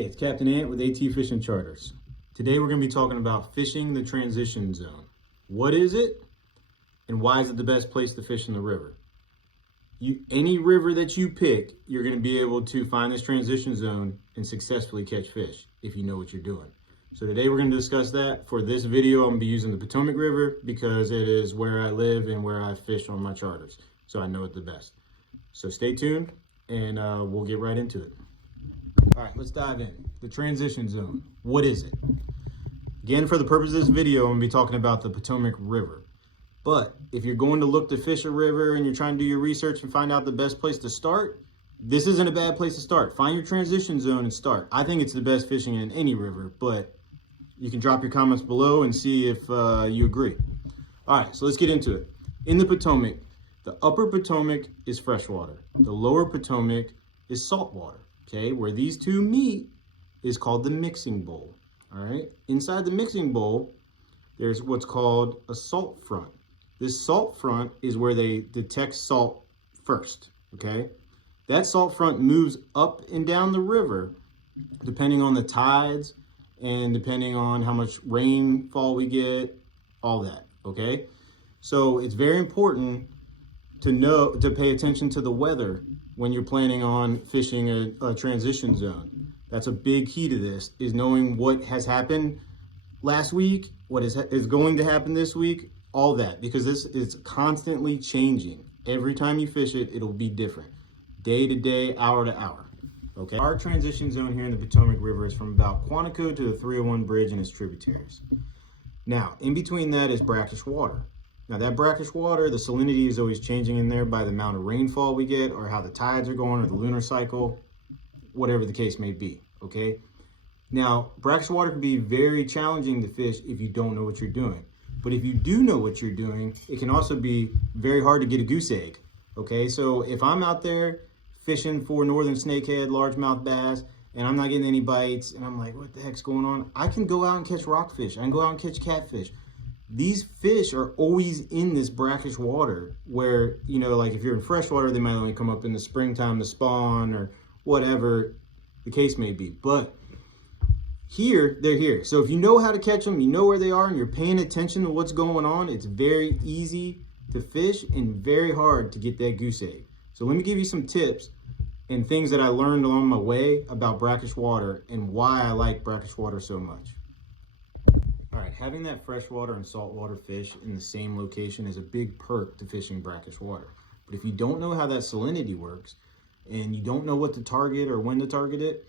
Hey, it's Captain Ant with AT Fishing Charters. Today we're going to be talking about fishing the transition zone. What is it and why is it the best place to fish in the river? Any river that you pick, you're going to be able to find this transition zone and successfully catch fish if you know what you're doing. So today we're going to discuss that. For this video, I'm going to be using the Potomac River because it is where I live and where I fish on my charters. So I know it the best. So stay tuned and we'll get right into it. All right, let's dive in. The transition zone, what is it? Again, for the purpose of this video, I'm gonna be talking about the Potomac River. But if you're going to look to fish a river and you're trying to do your research and find out the best place to start, this isn't a bad place to start. Find your transition zone and start. I think it's the best fishing in any river, but you can drop your comments below and see if you agree. All right, so let's get into it. In the Potomac, the upper Potomac is freshwater. The lower Potomac is saltwater. Okay, where these two meet is called the mixing bowl. All right, inside the mixing bowl, there's what's called a salt front. This salt front is where they detect salt first. Okay, that salt front moves up and down the river depending on the tides and depending on how much rainfall we get, all that. Okay, so it's very important to pay attention to the weather when you're planning on fishing a transition zone. That's a big key to this, is knowing what has happened last week, what is going to happen this week, all that, because this is constantly changing. Every time you fish it, it'll be different, day to day, hour to hour. Okay. Our transition zone here in the Potomac River is from about Quantico to the 301 Bridge and its tributaries. Now, in between that is brackish water. Now that brackish water, the salinity is always changing in there by the amount of rainfall we get or how the tides are going or the lunar cycle, whatever the case may be, okay? Now, brackish water can be very challenging to fish if you don't know what you're doing. But if you do know what you're doing, it can also be very hard to get a goose egg, okay? So if I'm out there fishing for northern snakehead, largemouth bass, and I'm not getting any bites, and I'm like, what the heck's going on? I can go out and catch rockfish. I can go out and catch catfish. These fish are always in this brackish water where, you know, like if you're in freshwater, they might only come up in the springtime to spawn or whatever the case may be. But here, they're here. So if you know how to catch them, you know where they are, and you're paying attention to what's going on, it's very easy to fish and very hard to get that goose egg. So let me give you some tips and things that I learned along my way about brackish water and why I like brackish water so much. All right, having that freshwater and saltwater fish in the same location is a big perk to fishing brackish water. But if you don't know how that salinity works and you don't know what to target or when to target it,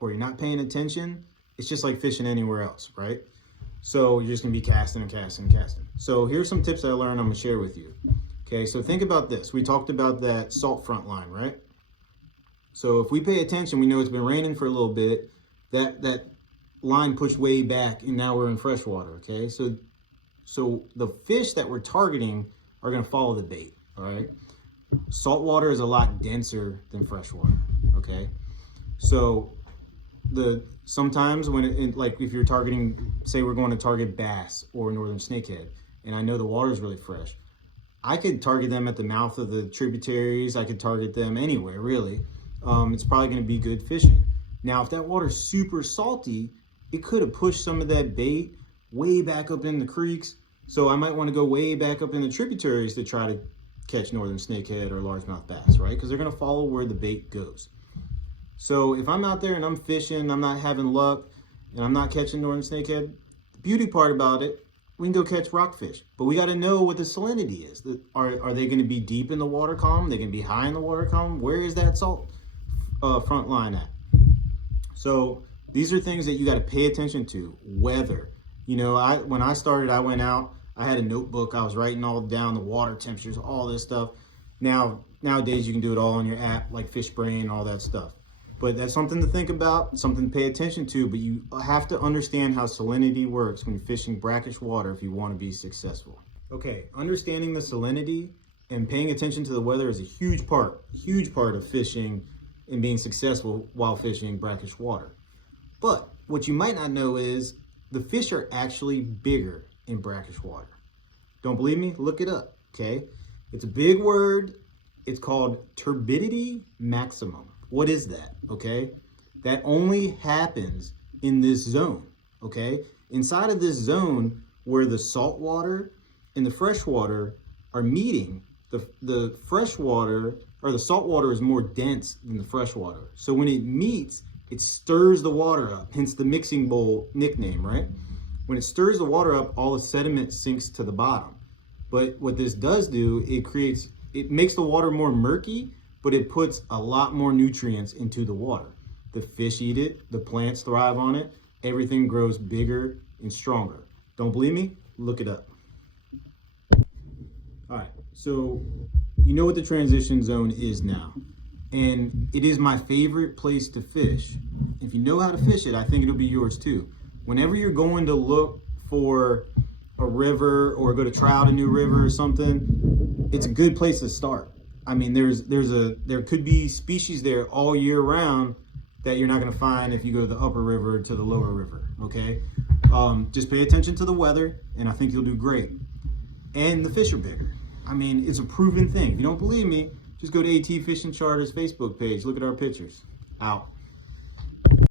or you're not paying attention, it's just like fishing anywhere else, right? So you're just gonna be casting and casting and casting. So here's some tips I learned I'm gonna share with you. Okay, so think about this. We talked about that salt front line, right? So if we pay attention, we know it's been raining for a little bit, that line pushed way back and now we're in freshwater. Okay, so the fish that we're targeting are going to follow the bait. All right, saltwater is a lot denser than freshwater. Okay, so sometimes when like if you're targeting, say we're going to target bass or northern snakehead, and I know the water is really fresh, I could target them at the mouth of the tributaries. I could target them anywhere really. It's probably going to be good fishing. Now if that water's super salty, it could have pushed some of that bait way back up in the creeks. So I might want to go way back up in the tributaries to try to catch northern snakehead or largemouth bass, right? Because they're going to follow where the bait goes. So if I'm out there and I'm fishing, I'm not having luck, and I'm not catching northern snakehead, the beauty part about it, we can go catch rockfish. But we got to know what the salinity is. Are they going to be deep in the water column? Are they going to be high in the water column? Where is that salt front line at? So these are things that you got to pay attention to. Weather. You know, when I started, I went out, I had a notebook, I was writing all down the water temperatures, all this stuff. Nowadays you can do it all on your app, like FishBrain, all that stuff. But that's something to think about, something to pay attention to, but you have to understand how salinity works when you're fishing brackish water if you want to be successful. Okay, understanding the salinity and paying attention to the weather is a huge part of fishing and being successful while fishing brackish water. But what you might not know is the fish are actually bigger in brackish water. Don't believe me? Look it up, okay? It's a big word. It's called turbidity maximum. What is that, okay? That only happens in this zone, okay? Inside of this zone where the salt water and the fresh water are meeting, the fresh water or the salt water is more dense than the fresh water. So when it meets, it stirs the water up, hence the mixing bowl nickname, right? When it stirs the water up, all the sediment sinks to the bottom. But what this does do, it makes the water more murky, but it puts a lot more nutrients into the water. The fish eat it, the plants thrive on it, everything grows bigger and stronger. Don't believe me? Look it up. All right, so you know what the transition zone is now, and it is my favorite place to fish. If you know how to fish it, I think it'll be yours too. Whenever you're going to look for a river or go to try out a new river or something, it's a good place to start. I mean, there could be species there all year round that you're not going to find if you go to the upper river to the lower river, okay? Just pay attention to the weather, and I think you'll do great. And the fish are bigger. I mean, it's a proven thing. If you don't believe me, just go to AT Fishing Charters Facebook page. Look at our pictures. Out.